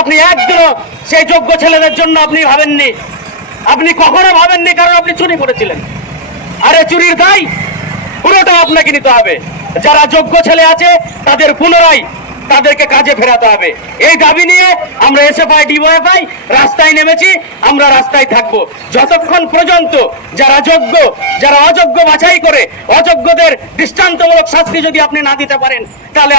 আপনি একদিনও সেই যোগ্য ছেলেদের জন্য আপনি ভাবেননি, আপনি কখনো ভাবেননি, কারণ আপনি চুরি করেছিলেন। আরে চুরির দায় পুরোটা আপনাকে নিতে হবে। যারা যোগ্য ছেলে আছে তাদের পুনরায় তাদেরকে কাজে ফেরাতে হবে। এই দাবি নিয়ে আমরা এসএফআই ডিওএফআই রাস্তায় নেমেছি। আমরা রাস্তায় থাকবো যতক্ষণ পর্যন্ত যারা যোগ্য, যারা অযোগ্য বাছাই করে অযোগ্যদের দৃষ্টান্তমূলক শাস্তি যদি আপনি না দিতে পারেন, তাহলে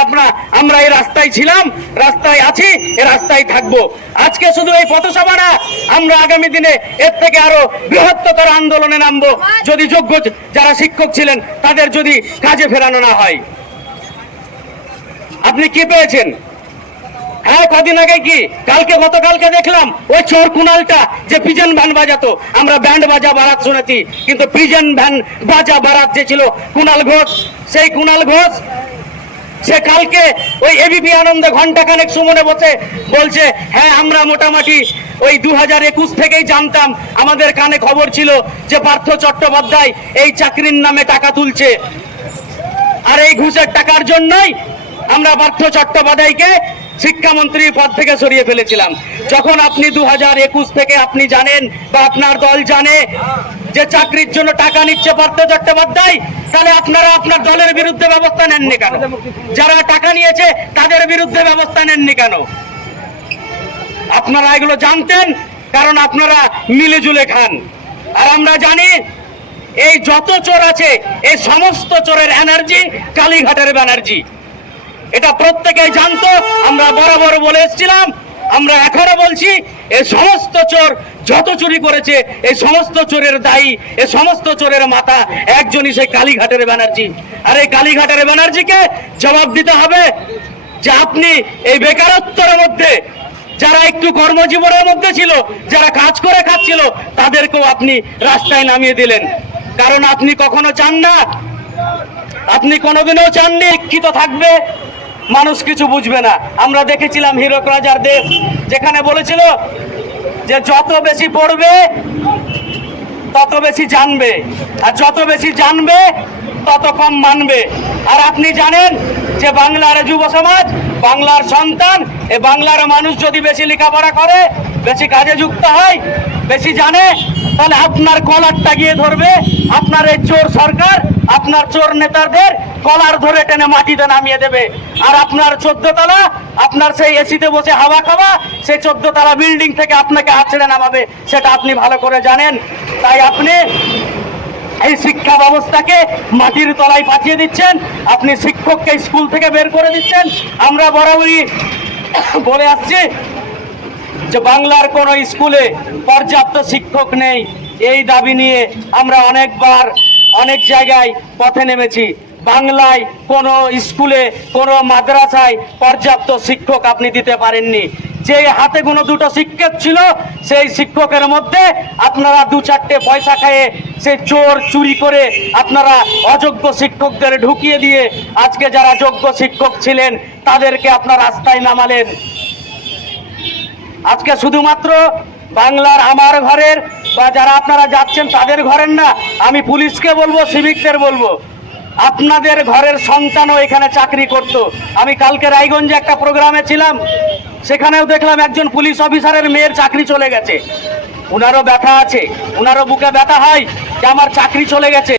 আমরা এই রাস্তায় ছিলাম, রাস্তায় আছি, এই রাস্তায় থাকবো। আজকে শুধু এই পথসভা না, আমরা আগামী দিনে এর থেকে আরো বৃহত্তর আন্দোলনে নামবো যদি যোগ্য যারা শিক্ষক ছিলেন তাদের যদি কাজে ফেরানো না হয়। আপনি কি পেয়েছেন? হ্যাঁ, কদিন আগে কি গতকালকে দেখলাম ওই চোর কুনালটা যে পিজন ভ্যান বাজাতো, আমরা ব্যান্ড বাজা বারাত শুনেছি, কিন্তু পিজন ভ্যান বাজা বারাত যে ছিল কুনাল ঘোষ, সেই কুনাল ঘোষ সে কালকে ওই এবিপি আনন্দে ঘন্টাখানেক সুমনে বসে বলছে, হ্যাঁ আমরা মোটামুটি ওই 2021 থেকেই জানতাম, আমাদের কানে খবর ছিল যে পার্থ চট্টোপাধ্যায় এই চাকরির নামে টাকা তুলছে, আর এই ঘুষের টাকার জন্যই আমরা পার্থ চট্টোপাধ্যায়কে শিক্ষামন্ত্রীর পদ থেকে সরিয়ে ফেলেছিলাম। যখন আপনি 2021 থেকে আপনি জানেন বা আপনার দল জানে যে চাকরির জন্য টাকা নিচ্ছে পার্থ চট্টোপাধ্যায়, তাহলে আপনারা আপনার দলের বিরুদ্ধে ব্যবস্থা নেননি কেন? যারা টাকা নিয়েছে তাদের বিরুদ্ধে ব্যবস্থা নেননি কেন? আপনারা এগুলো জানতেন, কারণ আপনারা মিলেজুলে খান। আর আমরা জানি এই যত চোর আছে এই সমস্ত চোরের এনার্জি কালীঘাটের ব্যানার্জি, এটা প্রত্যেকেই জানতো। আমরা বরাবর বলে এসেছিলাম, আমরা এখনো বলছি, এই সমস্ত চোর যত চুরি করেছে এই সমস্ত চোরের দায়ী, এই সমস্ত চোরের মাথা একজনই, সেই কালীঘাটের ব্যানার্জি। আর এই কালীঘাটের ব্যানার্জিকে জবাব দিতে হবে যে আপনি এই বেকারত্বের মধ্যে যারা একটু কর্মজীবনের মধ্যে ছিল, যারা কাজ করে খাচ্ছিল, তাদেরকেও আপনি রাস্তায় নামিয়ে দিলেন। কারণ আপনি কখনো চান না, আপনি কোনোদিনও চাননি শিক্ষিত থাকবে, মানুষ কিছু বুঝবে না। আমরা দেখেছিলাম হীরক রাজার দেশ, যেখানে বলেছিল যে যত বেশি পড়বে তত বেশি জানবে, আর যত বেশি জানবে তত কম মানবে। আর আপনি জানেন যে বাংলার যুব সমাজ, বাংলার সন্তান, এই বাংলার মানুষ যদি বেশি লেখাপড়া করে, বেশি কাজে যুক্ত হয়, বেশি জানে, তাহলে আপনার কলারটা গিয়ে ধরবে। আপনার এই চোর সরকার আপনার চোর নেতাদের কলার ধরে টেনে মাটিতে নামিয়ে দেবে। আর আপনার 14 তলা, আপনার সেই এসিতে বসে হাওয়া খাওয়া, সেই 14 তলা বিল্ডিং থেকে আপনাকে হাত ছেড়ে নামাবে, সেটা আপনি ভালো করে জানেন। তাই আপনি এই শিক্ষা ব্যবস্থাকে মাটির তলায় পাঠিয়ে দিচ্ছেন, আপনি শিক্ষককে স্কুল থেকে বের করে দিচ্ছেন। আমরা বরাবরই বলে আসছি যে বাংলার কোনো স্কুলে পর্যাপ্ত শিক্ষক নেই। এই দাবি নিয়ে আমরা অনেকবার অনেক জায়গায় পথে নেমেছি। বাংলায় কোনো স্কুলে, কোনো মাদ্রাসায় পর্যাপ্ত শিক্ষক আপনি দিতে পারেননি। যে হাতে কোনো দুটো শিক্ষক ছিল, সেই শিক্ষকের মধ্যে আপনারা 2-4টে পয়সা খেয়ে সেই চোর চুরি করে আপনারা অযোগ্য শিক্ষকদের ঢুকিয়ে দিয়ে আজকে যারা যোগ্য শিক্ষক ছিলেন তাদেরকে আপনারা রাস্তায় নামালেন। আজকে শুধুমাত্র বাংলার আমার ঘরের বা যারা আপনারা যাচ্ছেন তাদের ঘরের না, আমি পুলিশকে বলবো, সিভিকদের বলবো, আপনাদের ঘরের সন্তানও এখানে চাকরি করত। আমি কালকে রায়গঞ্জে একটা প্রোগ্রামে ছিলাম, সেখানেও দেখলাম একজন পুলিশ অফিসারের মেয়ের চাকরি চলে গেছে। ওনারও ব্যথা আছে, ওনারও বুকে ব্যথা হয় যে আমার চাকরি চলে গেছে।